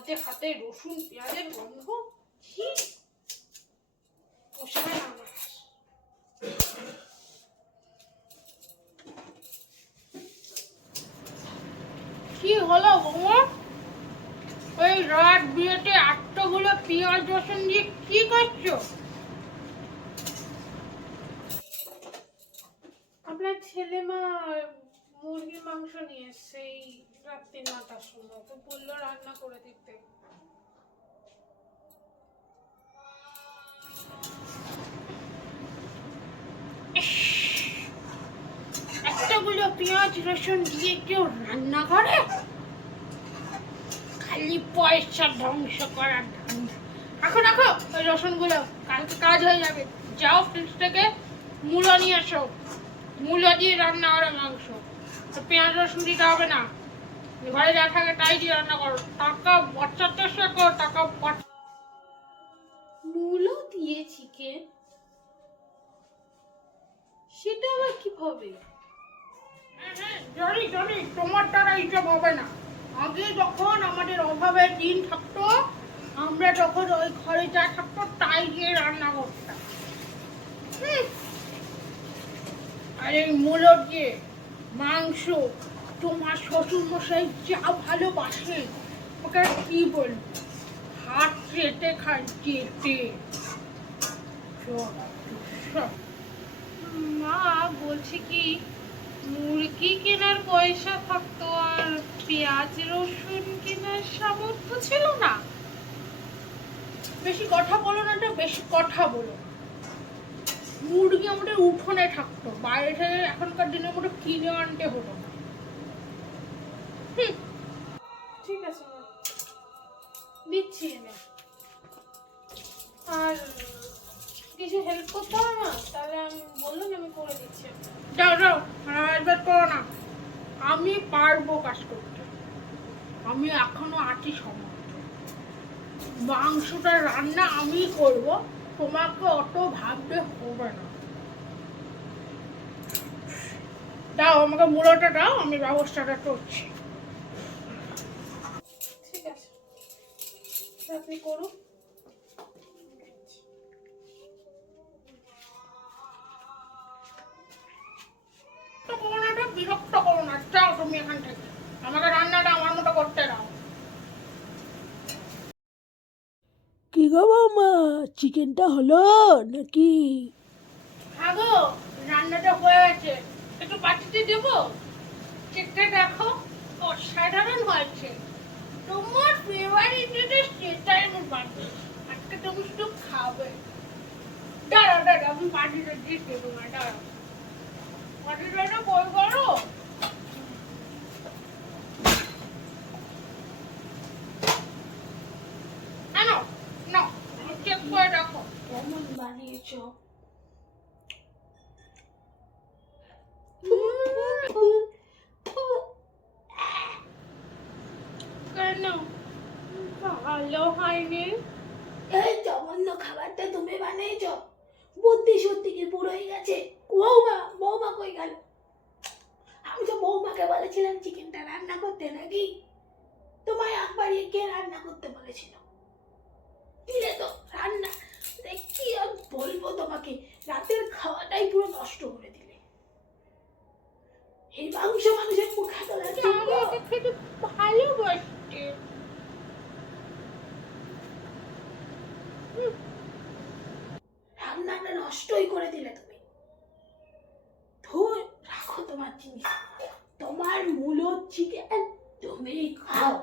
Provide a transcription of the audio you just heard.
হাতে হাতে রসুন পেঁয়াজের গন্ধ কি পোষায় না আমার। কি হলো বৌমা? ওই রাত বিয়েতে এতগুলো পেঁয়াজ রসুন দিয়ে কি করছো? আপনার ছেলে মা মুরগির মাংস নিয়ে এসছে এই রাত্রি 9টার সময়, তো বললো রান্না করে দিতে। এতগুলো পেঁয়াজ রসুন দিয়ে কেউ রান্না করে? খালি পয়সা ধ্বংস করার ধান্দা। রাখো রাখো ওই রসুনগুলো, কালকে কাজ হয়ে যাবে। যাও ফ্রিজ থেকে মূলো নিয়ে এসো, মূলো দিয়ে রান্না করে মাংস। পেঁয়াজ রসুন দিতে হবে না, ঘরে যা থাকে তাই দিয়ে রান্না করো। টাকা বাঁচাতে শেখো, টাকা মূলো দিয়ে চিকেন, সেটা আবার কিভাবে? জানি জানি, তোমার দ্বারা এইসব হবে না। আগে যখন আমাদের অভাবের দিন থাকতো, আমরা যখন ওই ঘরে যা থাকতো তাই দিয়ে রান্না করতাম। আর এই মূলো দিয়ে মাংস তোমার শ্বশুর মশাই যা ভালোবাসে, ওকে কি বলবো, হাত চেটে খায়, চেটে। মা বলছি কি, মুরগি কেনার পয়সা থাকতো আর পেঁয়াজ রসুন কেনার সামর্থ্য ছিল না। বেশি কথা বলো না, বেশি কথা বলো। মুরগি আমাদের উঠোনে থাকতো, বাইরে থেকে এখনকার দিনে আমাদের কিনে আনতে হতো না। ঠিক আছে মা, দিচ্ছি এনে। আর কিছু হেল্প করতে হবে না? তাহলে আমি বললাম, আমি করে দিচ্ছি। যাও যাও, এবার করো না। আমি পারবো কাজ করতে, আমি এখনো আছি সমর্থ। মাংসটা রান্না আমি করব, তোমাকে অত ভাবতে হবে না। দাও আমাকে মূলোটা দাও, আমি ব্যবস্থাটা করছি। ঠিক আছে, আপনি করুন। বিরক্ত করো না, যাও তুমি এখান থেকে, আমাকে রান্নাটা আমার মতো করতে দাও। কি গো বৌমা, চিকেনটা হলো নাকি? হ্যাঁ গো, রান্নাটা হয়ে গেছে। একটু বাটিতে দেবো? চেকটা দেখো, অসাধারণ হয়েছে। তোমার ফেভারিট যেটা সেটাই আমি বানাবো, আজকে তুমি শুধু খাবে। দাঁড়াও দাঁড়াও, আমি বাটিটা দিচ্ছি তোমার, দাঁড়াও। বাটিটা বই করো। চেক করে দেখো কেমন বানিয়েছ? কেন ভালো হয়নি? এই জঘন্য খাবারটা তুমি বানিয়েছ? বুদ্ধি সত্যি কি পুরো হয়ে গেছে? বৌমা, বৌমা কই গেল? আমি তো বৌমাকে বলেছিলাম চিকেনটা রান্না করতে, নাকি তোমায় একবার কে রান্না করতে বলেছিল? দিলে তো রান্না। কি আর বলবো তোমাকে, রাতের খাওয়াটাই পুরো নষ্ট করে দিলে। এই মাংস মানুষের মুখে তো লাগে। আমি এটা খেতে ভালোবাসি। রান্নাটা নষ্টই করে দিলে তুমি। ধুর, রাখো তোমার জিনিস, তোমার মূলো চিকেন তুমি খাও।